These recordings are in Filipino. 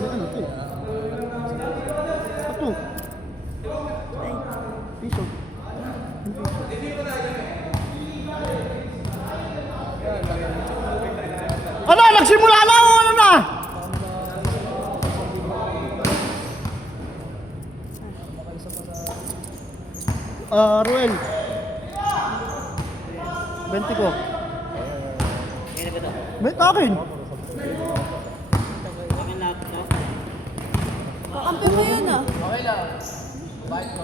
Ano to? Ito. Piso. Ano? Nagsimula na o ano na? Ruel. 20 ko. Akin. Kakampi mo yun ah. Okay lang. Bite ko.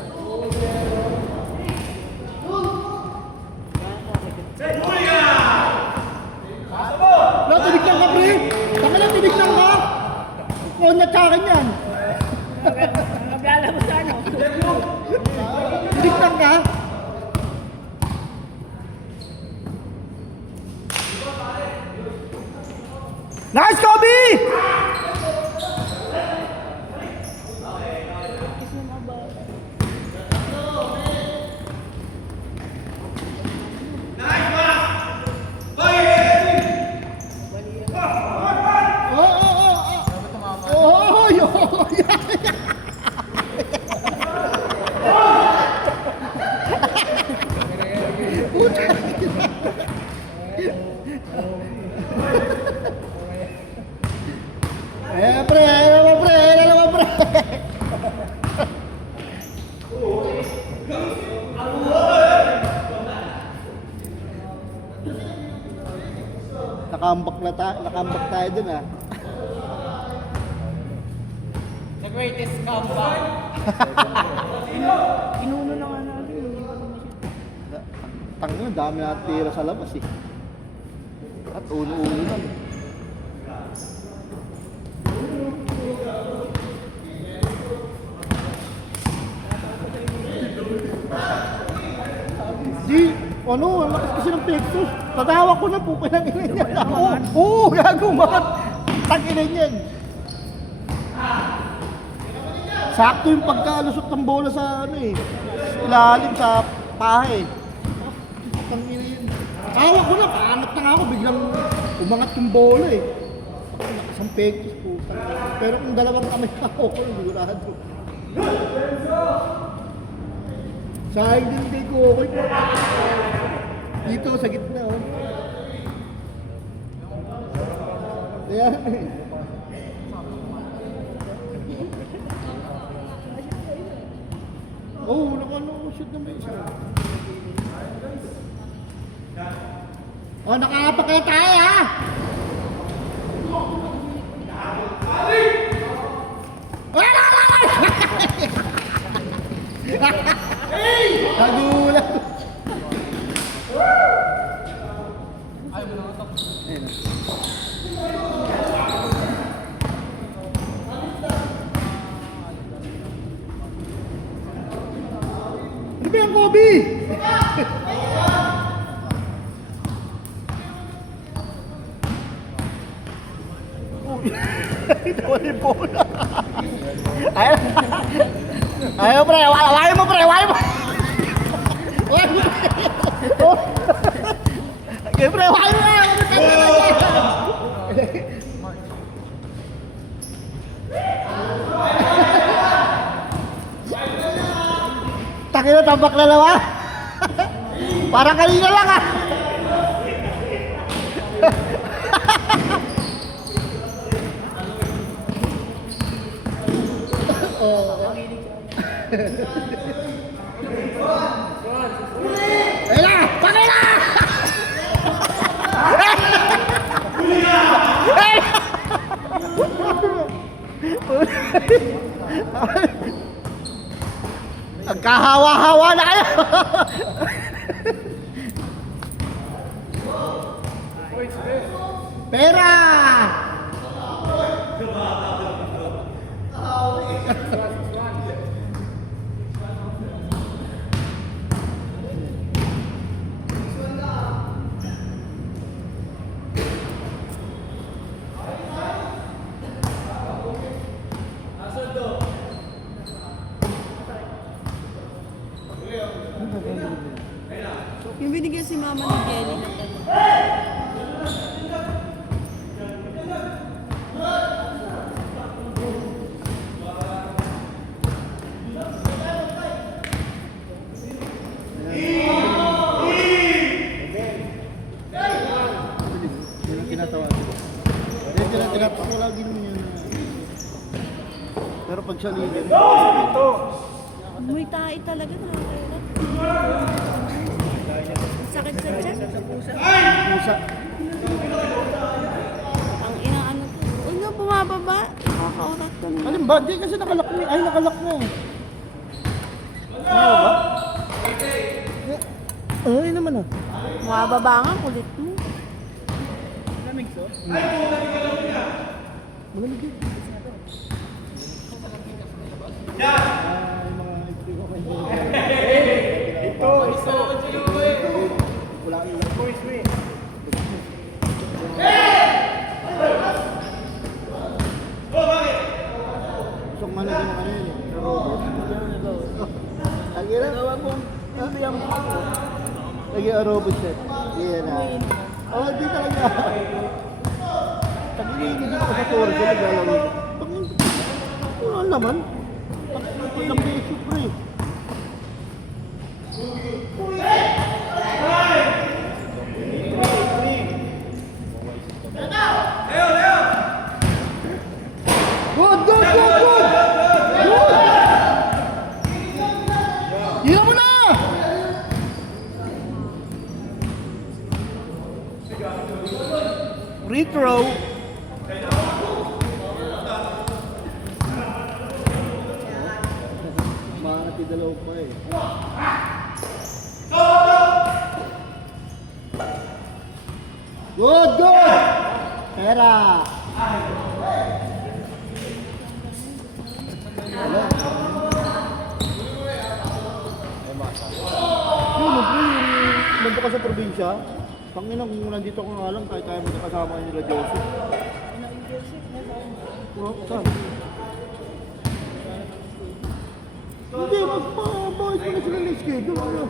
Wala, tinignan ka, pre. Taka lang, tinignan ka. Konyat sa akin yan. Maglalabas ano? Tinignan ka. Nice, Kobe! Pre, alam mo, pre. Nakambak tayo dun ah. The greatest comeback. Inuno na nga natin. Tangina, dami na tira sa labas eh. At uno-uno lang. Di, ano, ang lakas kasi ng Pexos. Tatawa ko na po, pinang-inan niya. Oo, gago, bakit? Tang-inan yan. Sakto yung pagkalusot ng bola sa ano eh. Ilalim sa pahe. Tang-inan yan. Tawa ko na, paangat na nga ako, biglang umangat yung bola eh. Lakas ng Pexos po. Pero kung dalawang kamay pa ako, sigurado. Sayang din kay Kokoy po. Dito sa gitna oh. Kaya oh, shoot na may isa. Oh, nakakapak kaya tayo ha. Nagulat. Ayaw mo na ito. Ayun. Ano ba yung Kobe? Nawala yung bola. Ayaw pre, awayin mo pre, awayin mo. Okay pre, awayin mo na. Takina, tambak na naman. Parang kanina lang ah. Ayun na! Pakay na! Nagkahawa-hawa na kayo! Pera! Yung binigyan si mama ng jelly na gano'n. Yan ang tinatawag. Yan ang tinatawag ko lagi naman yun. Pero pag siya libre, Muy tae talaga, nakakailan. Sakit sa tiyan. pusa. Ang ina ano to. Uy, no, bumababa. Nakakaurat to. Alin ba? Di kasi nakalak na. Ay, nakalak na eh. Ano ba? Ay naman ah. Bumababa nga, kulit mo. Malamig yun. Wala yung voice mo eh. Gusto man na din yun eh. Pero ang ina. Lagi ang robot set. Yan na. Oh, di talaga. Tagilinig dito sa tour ko naglalaro. Ano naman? Pagka-peso pre. Good, good, good, good! Good! Tira mo na! Free throw. Makakati dalaw pa eh. Good, good! Pera! Yun, nandito ka sa probinsya. Panginoon, kung nandito ka nga lang, tayo magkakasama nila Joseph. Saan? Hindi, magpa-boys ko na sila ng schedule.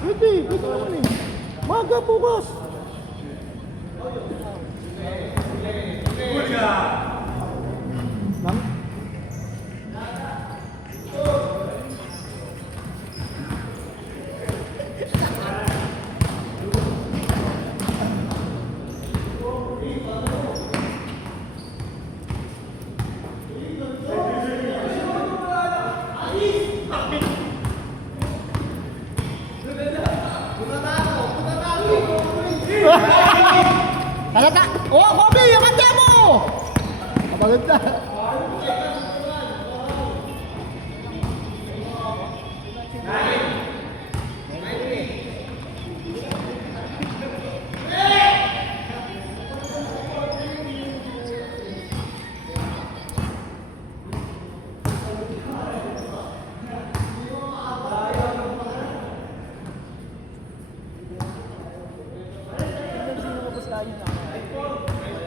Pwede naman eh. Maga bukas. Ma'am? Halata! Oh, Kobe! Ang kanta mo! Kapaganda!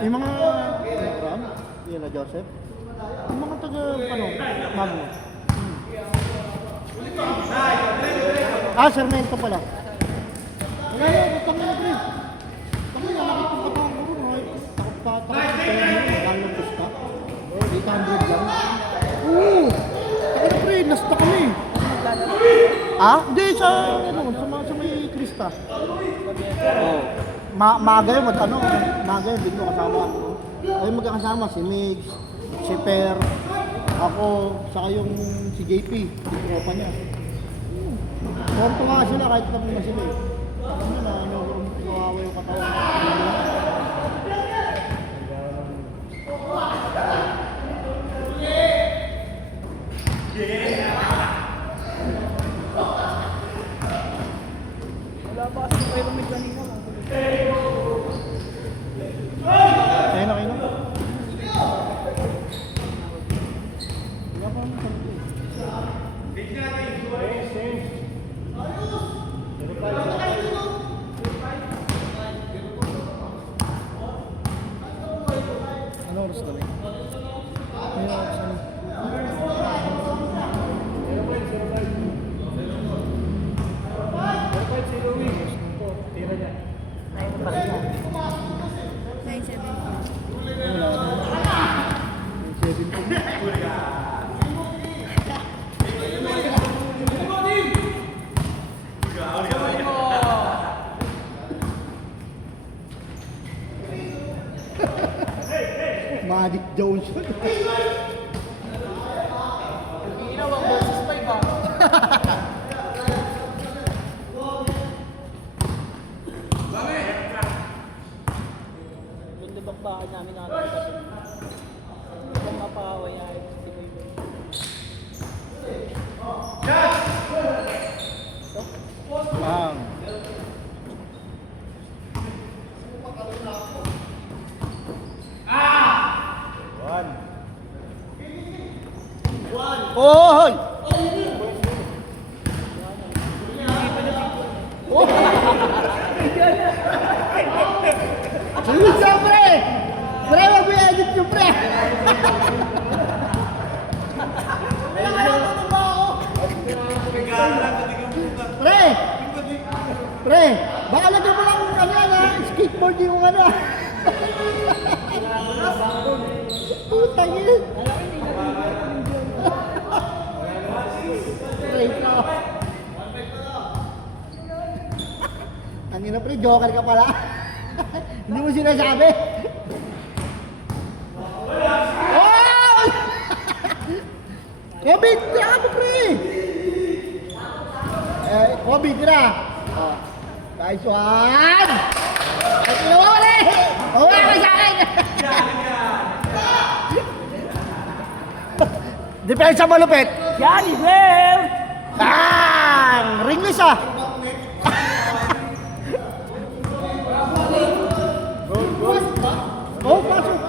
Yung mga Ram, yun na Joseph. Yung mga taga, ano, Magno. Ah, Sarmiento pala. Wala na, tangin na pre. Tangin na, nakita pa ako ko. Takot pa pera mo, magkano gusto. 800 lang. Oo! Tangin na pre, nasta kami. Ah? Hindi, sa, ano, sa may Krista. Oo. Maga yun, maga yun, dito kasama. Ay magkakasama, si Migs, si Per, ako, saka yung si JP, yung tropa niya. Tuwa sila kahit tapos na sila eh. Ano na, kawawa yung katawan. Wala pa kasi kayo may kanina. Kaya na kayo na? Wala pa naman sarap eh. Ano oras kami? May oras kami. Jones. Ginaw ang versus 5 ah. Yung libak-bakan namin nakakita. Kung mapahaway ay gusto ko yun. Bang. Oy! Oh! Ayun siya, pre! Pre, wag mo i-edit yung pre! Pre! Pre! Baka lagyan mo lang ano yan ha? Skateboard yung ano. Putang yun! Pre, ito. Ang ina pre, joker ka pala. Hindi mo sinasabi. Oh! Covid! Tira mo pre! Covid na. Oh. Nice one! Ay, tinawari! Huwag ka sa akin! Depensa malupit! Johnny Blair! Bang! Ringless ah! Oh, pasok!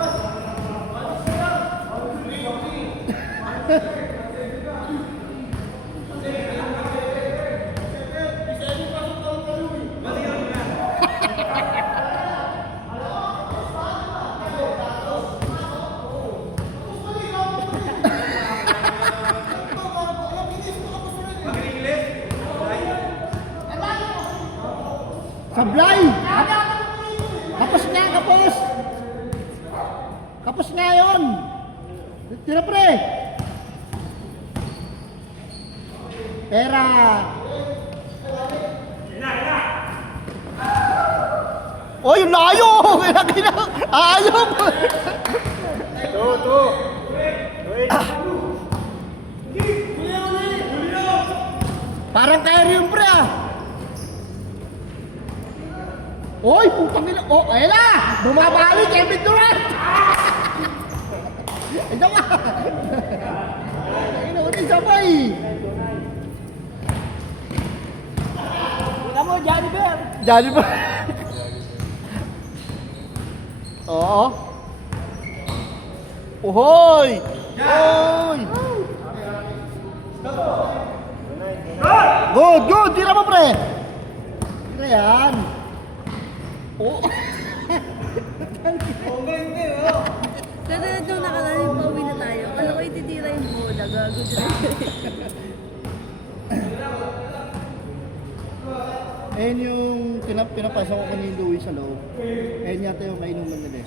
Sablay! Kapos na, kapos! Kapos na yun! Tira pre! Pera! Oh, yung layo! Ayaw! Parang kaya rin pre ah! Oy, putang ina. Oh, ayun na. Bumabalik Kevin Durant. Ito ka. Ayun na, sabay. Wala mo, Johnny Bear! Johnny ba? Oo. Ohoy! Oy! Good, good. Tira mo, pre. Tira yan. Oh. Kasi nung nakalalim pauwi na tayo, alam ko ititira yung bola, gago dyan. Ayun yung pinapasok ko kanina Louie sa loob. Ayun yata yung kainuman nila eh.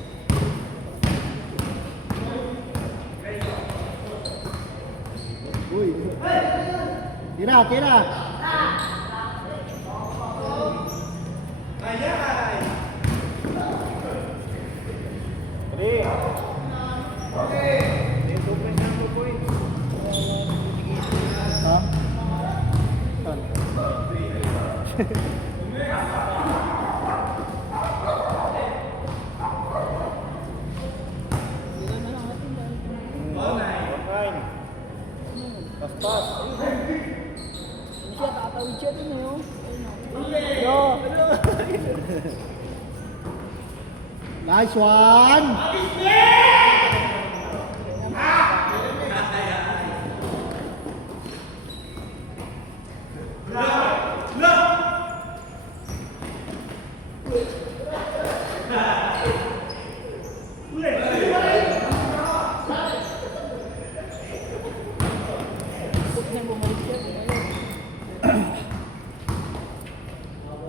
Uy. Tira, tira. Ha? Saan? Ano siya, tatawid siya dun eh, oh. Yo! Nice one!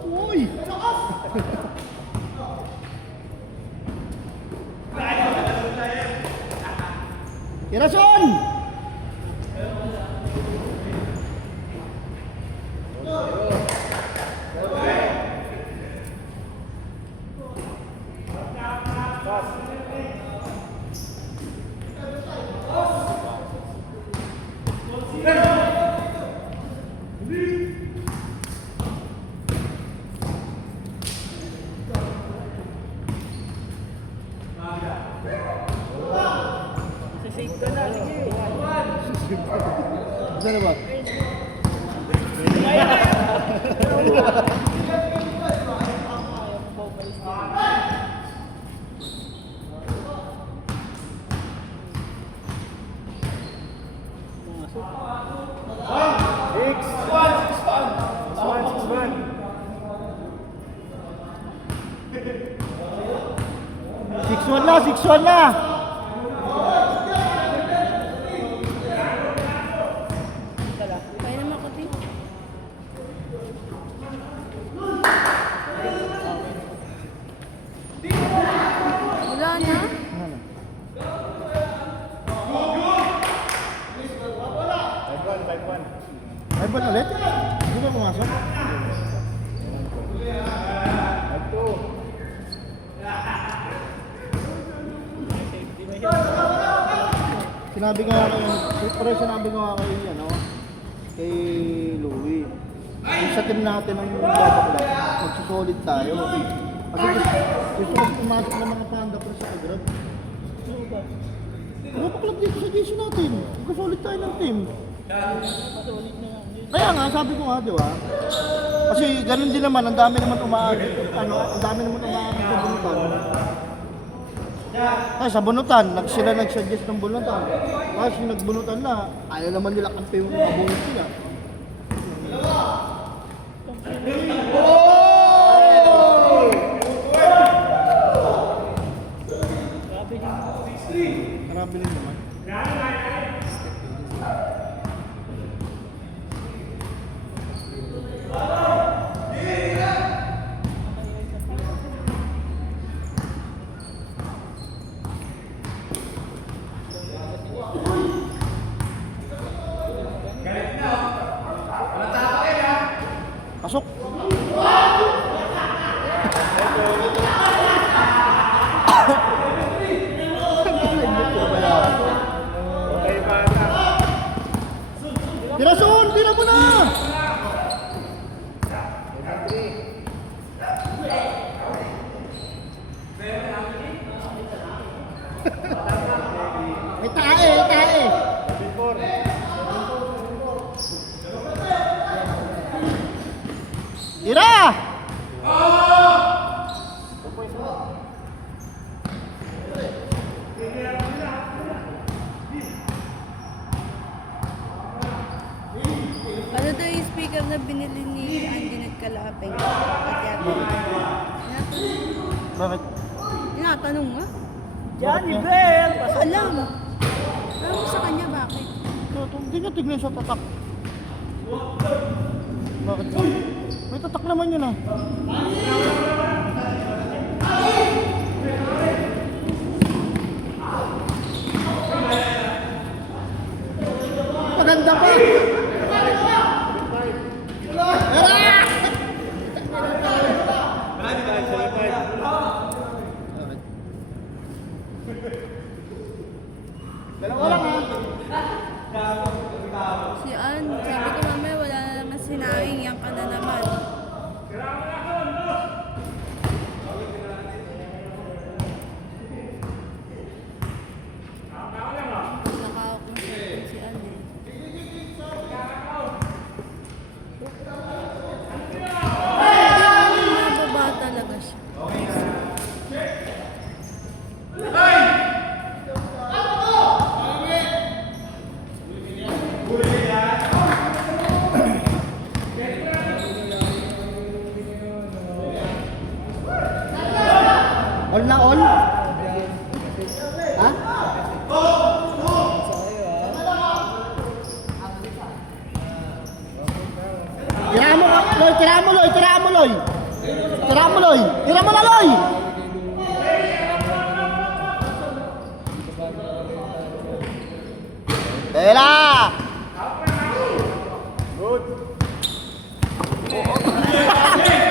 Uy! Irason! Isa-save ka na, sige. Saan na ba? Six one na, 6-1 na. Kaya naman ko, Tim. Wala na. Ay ba ulit? Hindi ba pumasok? Sinabi ko nga kayo, sinabi ko nga kayo yan, no? Kay Louie. Yung sa team natin ng babak lang, magsusolid tayo. Kasi gusto ko pumasok ng mga panda pero sa agrad. Babak lang dito sa GC natin. Magsusolid tayo ng team. Kaya nga, sabi ko nga, di ba? Kasi ganun din naman, ang dami naman umaagit, ang dami naman umaagit sa bunutan. Ay, sa bunutan, sila nag-suggest ng bunutan. Kasi nagbunutan na, ayaw naman nila kampi yung mabunot sila. Grabe din naman. Pasok. Tirasun, tira mo na. May tae, may tae. Tira! Ano daw yung speaker na binili ni Andy Nagkalapeng? Bakit? Tinatanong nga. Johnny Bell! Alam. Alam mo sa kanya bakit? Hindi nga tignan sa tatak. Bakit? May tatak naman yun ah. Maganda pa! Dalawa lang ah. Si Ann, sabi ko mamaya wala na naman sinahing, yan ka na naman. Nakakakong si Ann eh. Hindi naman nababa talaga siya. All na all? Ha? Tira mo, Loy! Tira mo, Loy! Tira mo, Loy! Tira mo, Loy! Tira mo na, Loy! Tira! Good!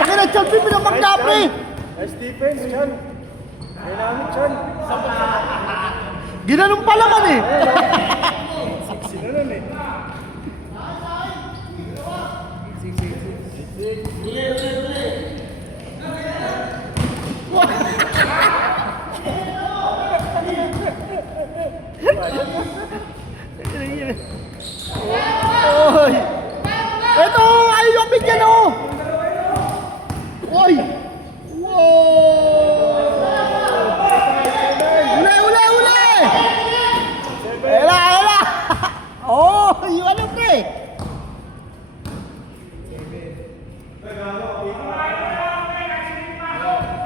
Taka na, champion mo na magdapi! Nice defense, Chan. Dynamic, Chan. Ginanong pa naman eh! Sinanon eh. Oy! Ito! Ayaw yung bigyan oh! Oy! Wow! Uli! Uli! Uli! Ela! Ela! Oh! Yung ano pre?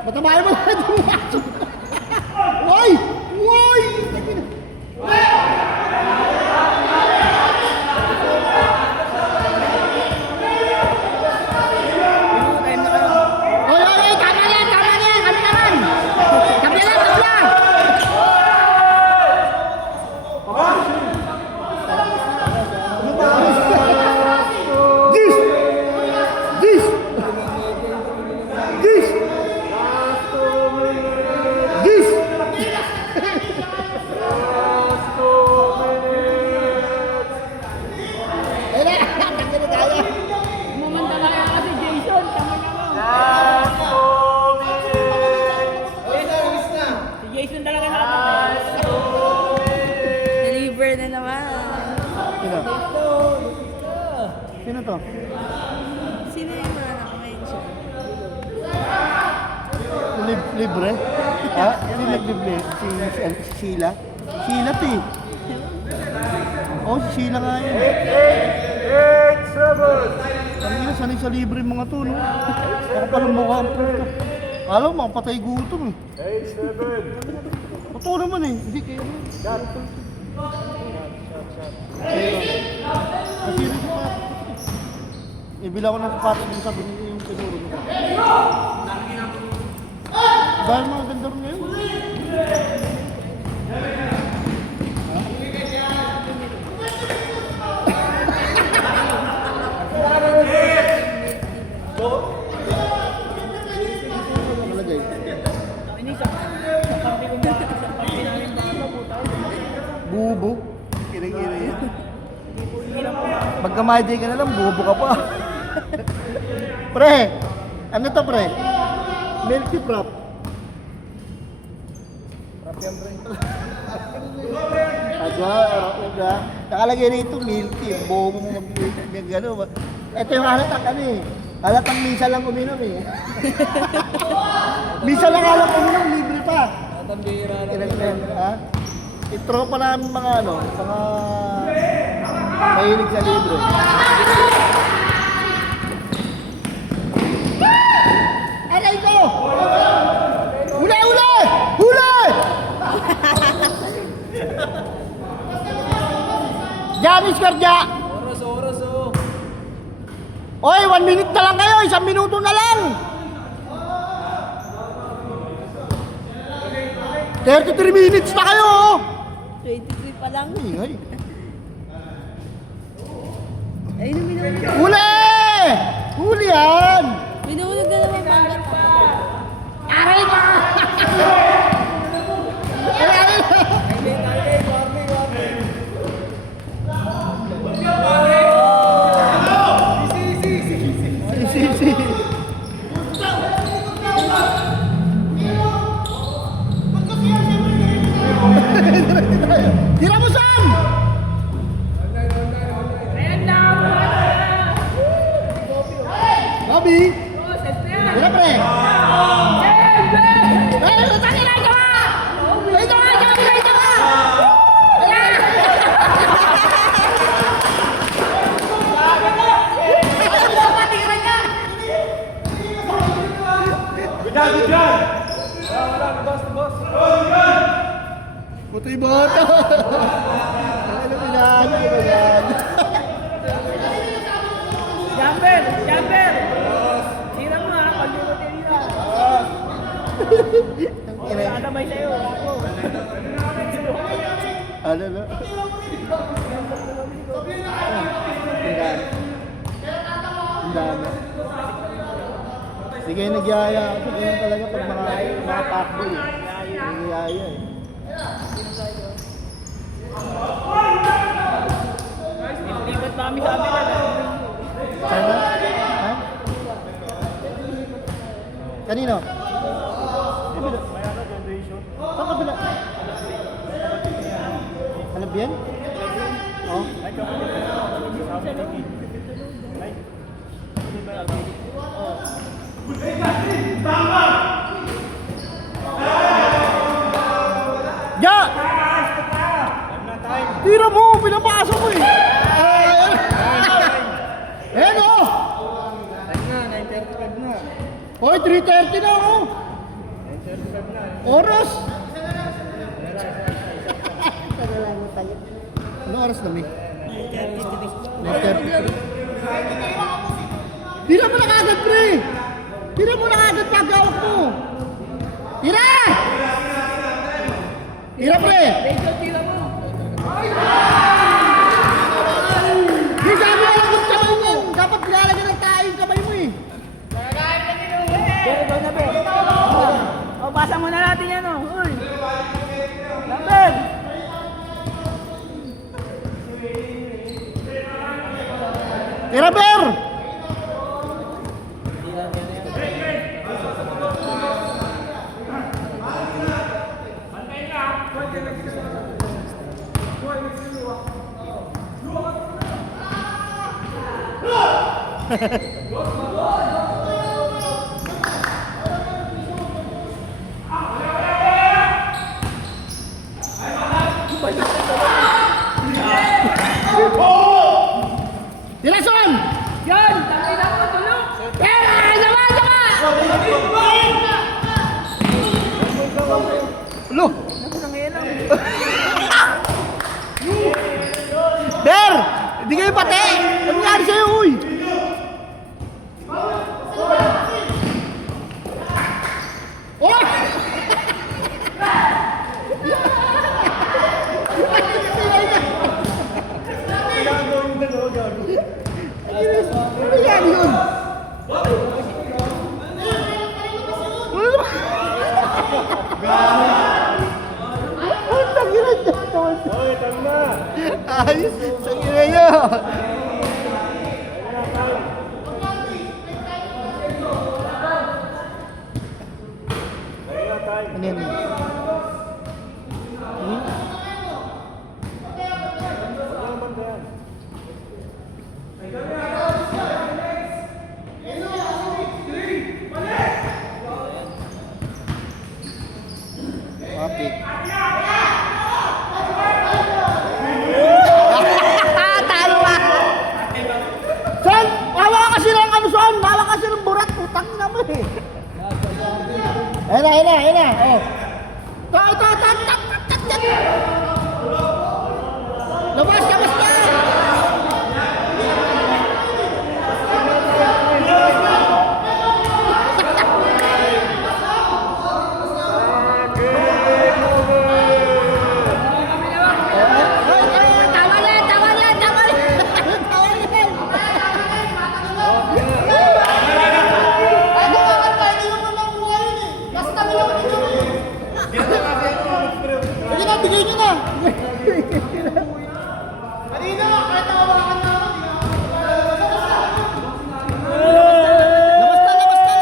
Matabayan mo na ito! Oy! Oy! Time na kayo. Oy, oy, oy, tama yan, kami naman. Kami lang. This. This. This. This. Ela, tanggalin na tayo. Mamanta na yan kasi Jason. Tama na lang. Si Jason talaga natin. Deliver na naman. Sino? Sino to? Sino yung mga naka-mention? Libre? Ha? Sino libre? Si Sheila? Sheila to eh. Oh, si Sheila nga yun. 8, 7. Ang ina, sanay sa libre yung mga to, no? Ako palang mukha ang puto. Alam mo, patay gutom eh. 8, 7. Totoo naman eh. Hindi kayo. Kasi rin siya. Ibila ko ng sapatos mo sabi niyo yung siguro. Dahil mga ganda rin ngayon. Malagay. Ini sa kampi ko ba? Sa kampi namin ba? Puta. Bubo. Kira-kira yan. Pagkamahidi ka na lang, bubo ka pa. Pre, ano to pre? Milky prop. Aga. Nakalagay rito milky. Bobo mo mag-milky. Gano'n. Ito yung halatang ano eh. Halatang misa lang uminom eh. Misa lang halatang uminom, libre pa. Tambira Kinagnan, ha? Itropa namin mga ano, mga mahilig sa libre. Aray ko! Huli! Huli! Huli! Janis Karja! Oras oh. Oy, 1 minute na lang kayo! 1 minuto na lang! 33 minutes na kayo! Oh! 23 pa lang. Ingay. Ayun yung minunog. Huli! Huli yan! Minunog na naman pangat pa. Aray ka! Si. Tira mo saan? Bobby! Tira pre! Putoy boto! Ano pinahalo ko yan? Jumper! Sira mo ha, pag yung baterya. Tatamay sa'yo, ako. Ano na? Ang dami. Sige, nagyaya ako. Ganyan talaga pag mga takbo eh. Nagyaya eh. Lipat pa kami sa amin. Sana? Ha? Kanino? Saan kabila? Ano ba yan? Oh? Hoy, 3:30 na ako. Oras. Ano oras na, Mi? 9:33. Tira mo na kagad, pre! Tira mo na kagad pag-awak mo! Tira! Tira, pre! Di sabi na lang kung kamay mo! Dapat nilalagyan ng tayo yung kamay mo eh! Pero go na be. O, basa muna natin yan o. Uy. Laban. Tira, Ber! Tira, Son! Yan! Tangay na mo, tulong! Tira! Sama! Ulo! Ber! Hindi kayo pati! Ano nangyari sa'yo, uy? Oh! Ano yan yun? Hoy, tama na. Ayos! Sa ina nyo! Wala tayo. Ano yan? Wala naman ba yan? Kapit. Son! Wawa ka kasi ng ano, Son! Wawa kasi ng burat! Putang ina mo eh! Ayun na! Oh. Ito! Labas na! Tama na! Sige na, bigay nyo na! Labas na!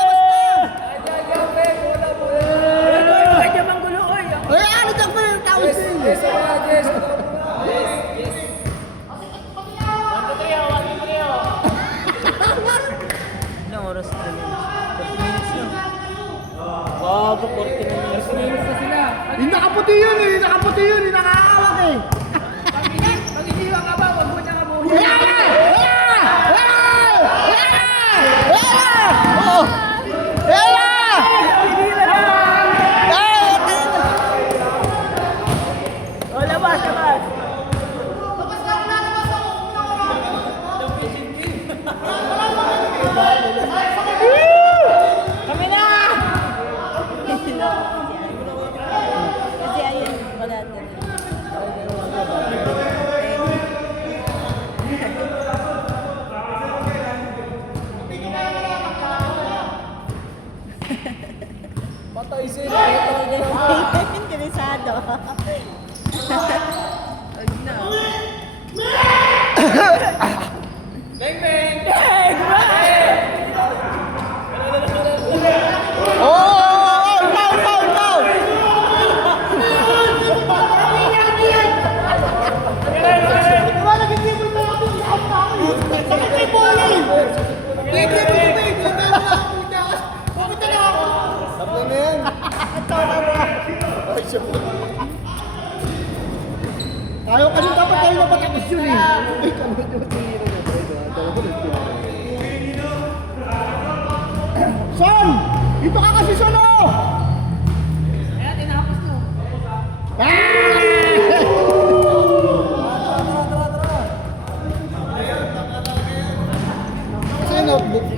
Medyo manggulo, oy. Ay, ano dyan pa yung tao sa'yo? Ilang oras na rin? 30 minutes lang. Bago, 40 minutes. 30 minutes na sila. Hindi nakaputi yun, nakakawak eh! Pag iniwan ka ba, huwag mo na ka muna. Wala! Oo! Wala! O, labas. Kami na! Kasi ayun, wala din. Patay sila. Interesado. Huwag na. Bang, bang! Foul! Sakit kay bola eh! Pumunta na ako! Sabla na yan. Ay, siya po. Tayo kasi dapat tayo napatapos yun eh. Ay, Son! notebook.